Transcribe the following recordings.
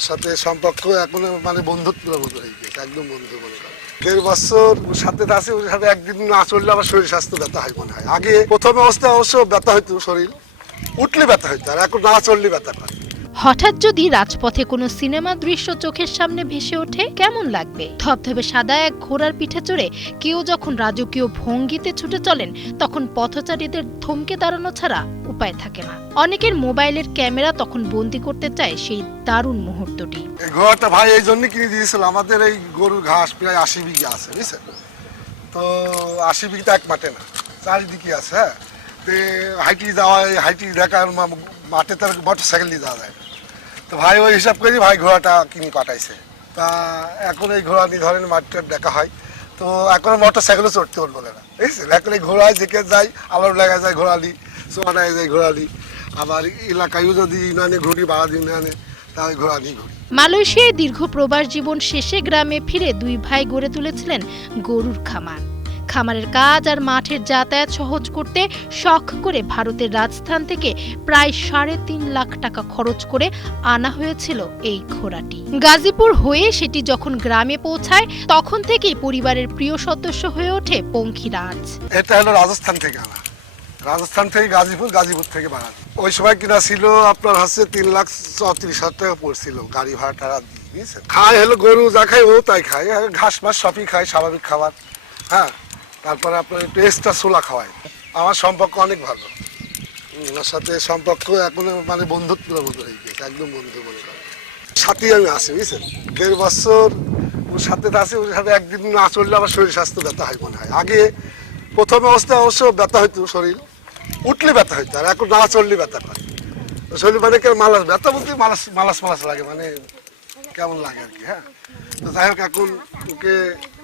ওনার সাথে সম্পর্ক এখন মানে বন্ধুত্বের মতো হয়ে গেছে, একদম বন্ধু মনে করেন। 1.5 বছর ওর সাথে আছে, ওর সাথে একদিন না চললে আমার শরীর স্বাস্থ্য ব্যথা হয় মনে হয়। আগে প্রথম অবস্থায় অবশ্য ব্যথা হইতো, শরীর উঠলে ব্যথা হইতো, আর এখন না চললে ব্যথা করে। হঠাৎ যদি রাজপথে কোনো সিনেমা দৃশ্য চোখের সামনে ভেসে ওঠে কেমন লাগবে? ধবধবে সাদা এক ঘোড়ার পিঠে চড়ে কেউ যখন রাজকীয় ভঙ্গিতে ছুটে চলেন, তখন পথচারীদের থমকে দাঁড়ানো ছাড়া উপায় থাকে না। অনেকের মোবাইলের ক্যামেরা তখন বন্দি করতে চায় সেই দারুণ মুহূর্তটি। এই ঘোড়াটা ভাই এই জন্য কিনে দিয়েছিল, আমাদের এই গরুর ঘাস প্রায় 80 বিঘা আছে, বুঝছেন তো। 80 বিঘা এক মাঠে না, চারিদিকে আছে। হ্যাঁ, তো হাইটি যাওয়া, হাইটি দেখার মাঠে তার মোটরসাইকেল নিয়ে যাওয়া যায়। তো ভাই ওই হিসাব করে ভাই ঘোড়াটা কিনে পাঠাইছে। তা এখন এই ঘোড়া নিয়ে ধরেন মাঠটা দেখা হয়, তো এখন মোটরসাইকেলও চড়তে পারবো না, বুঝছেন। এখন এই ঘোড়ায় দেখে যাই, আবার লাগায় যায় ঘোড়ালি, সোমানায় যায় ঘোড়ালি। আমার এলাকায়ও যদি ইউনিয়নে ঘুরি, বাড়াদি ইউনিয়নে, তাহলে ঘোড়া নিয়ে ঘুরি। মালয়েশিয়ায় দীর্ঘ প্রবাস জীবন শেষে গ্রামে ফিরে দুই ভাই গড়ে তুলেছিলেন গরুর খামার। খামারের কাজ আর মাঠের যাতায়াত সহজ করতে শখ করে ভারতের রাজস্থান থেকে প্রায় 3.5 লাখ টাকা খরচ করে আনা হয়েছিল এই ঘোড়াটি। গাজীপুর হয়ে সেটি যখন গ্রামে পৌঁছায়, তখন থেকেই পরিবারের প্রিয় সদস্য হয়ে ওঠে পঙ্খিরাজ। এটা হলো রাজস্থান থেকে আনা, রাজস্থান থেকে গাজীপুর, গাজীপুর থেকে বাড়াদি। ওই সময় কিনা ছিল আপনার হচ্ছে 3,34,000 টাকা পড়ছিল, গাড়ি ভাড়া টাড়া দিয়ে, বুঝছেন। খায় হলো গরু যা খায় ও তাই খায়, ঘাস মাস সবই খায়, স্বাভাবিক খাবার। হ্যাঁ, তারপরে আপনার একটু এক্সট্রা ছোলা খাওয়ায়। আমার সম্পর্ক অনেক ভালো, ওনার সাথে সম্পর্ক এখন মানে বন্ধুত্বের মতো হয়ে গেছে, একদম বন্ধু মনে করেন। সাথেই আমি আছি, বুঝছেন। 1.5 বছর ওর সাথে আছে, ওর সাথে একদিন না চললে আমার শরীর স্বাস্থ্য ব্যথা হয় মনে হয়। আগে প্রথম অবস্থায় অবশ্য ব্যথা হইতো, শরীর উঠলে ব্যথা হইতো, আর এখন না চললে ব্যথা করে। শরীর মানে মালাস ব্যথা বলতে মালাস মালাস মালাস লাগে, মানে কেমন লাগে আর কি। হ্যাঁ, তো যাই হোক এখন ওকে,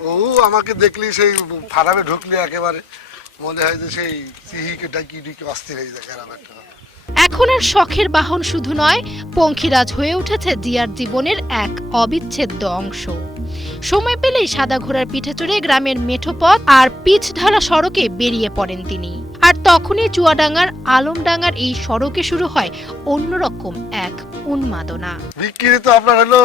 ও আমাকে দেখলি সেই ফারামে ঢুকলে একেবারে মনে হয় যে সেই চিহিকে ডাকি ডুকি অস্থির হয়ে যায় এরকম একটা। এখন আর শখের বাহন শুধু নয়, পঙ্খিরাজ হয়ে উঠেছে জিয়ার জীবনের এক অবিচ্ছেদ্য অংশ। সময় পেলেই সাদা ঘোড়ার পিঠে চড়ে গ্রামের মেঠো পথ আর পিচ ঢালা সড়কে বেরিয়ে পড়েন তিনি। আর তখনই চুয়াডাঙ্গার আলমডাঙ্গার এই সড়কে শুরু হয় অন্যরকম এক উন্মাদনা। বিক্রি তো আপনার হলো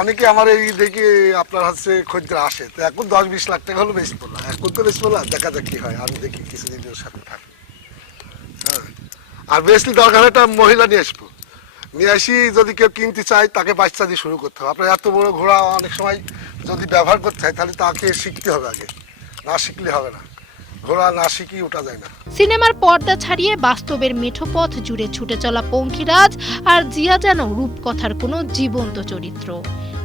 অনেকে আমার এই দেখে আপনার হচ্ছে খদ্দের আসে, তো এখন 10-20 লাখ টাকা হলো বেশি পড়লাম, এখন তো বেশি পড়লাম, দেখা যাক কি হয়। আমি দেখি কিছুদিন ওর সাথে থাকি। হ্যাঁ, আর বেশি দরকার একটা মহিলা নিয়ে আসবো, নিয়ে আসি যদি কেউ কিনতে চায় তাকে বাচ্চা দিয়ে শুরু করতে হবে। আপনার এত বড় ঘোড়া অনেক সময় যদি ব্যবহার করতে হয় তাহলে তাকে শিখতে হবে আগে, না শিখলে হবে না, ঘোড়া না শিখি ওঠা যায় না। সিনেমার পর্দা ছাড়িয়ে বাস্তবের মেঠো পথ জুড়ে ছুটে চলা পঙ্খিরাজ আর জিয়া যেন রূপকথার কোনো জীবন্ত চরিত্র।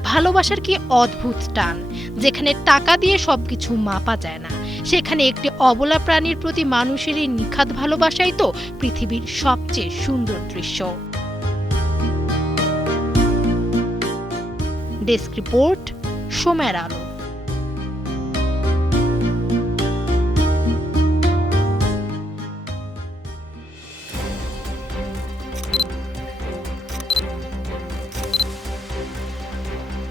ভালোবাসার কি অদ্ভুত টান! যেখানে টাকা দিয়ে সবকিছু মাপা যায় না, সেখানে একটি অবলা প্রাণীর প্রতি মানুষের এই নিখাদ ভালোবাসাই তো পৃথিবীর সবচেয়ে সুন্দর দৃশ্য। ডেস্ক রিপোর্ট, সময়ের আলো।